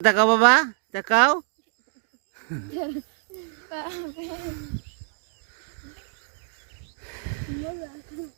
তাকাও বাবা তাকাও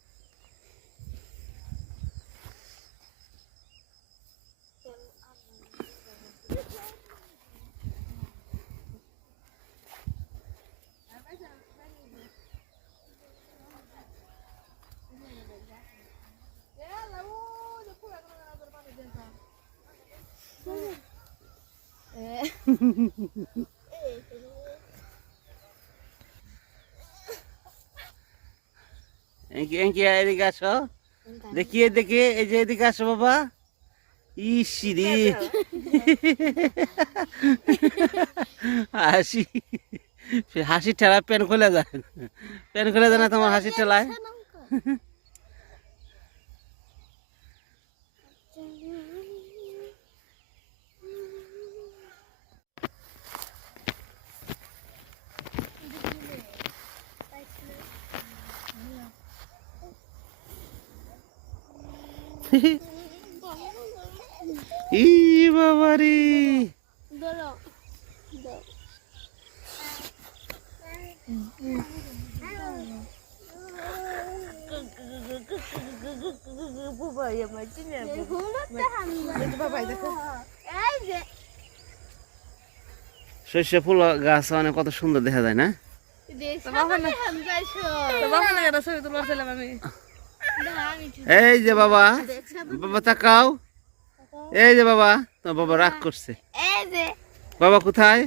এদিকে আসো। দেখি দেখি এই যে এদিকে আসো বাবা। ইসিরি হাসি। হাসির ঠেলা পেন খুলে যায়। পেন খুলে যায় না তোমার হাসির ঠেলায়? ই বাবা শস্য ফুল গাছ অনেক কত সুন্দর দেখা যায় না এই যে বাবা বাবা তাকাও। এই যে বাবা তোমার বাবা রাগ করছে। বাবা কোথায়?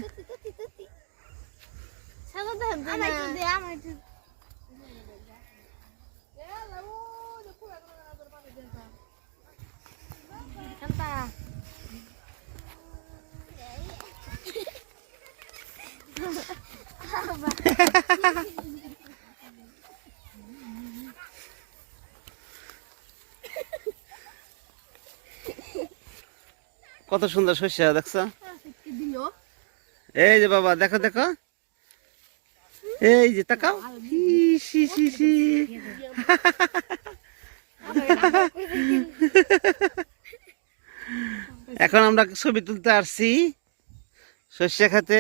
কত সুন্দর শস্য দেখছ? এই যে বাবা দেখো দেখো। এই যে তাকাও। এখন আমরা ছবি তুলতে আসছি শস্য খাতে।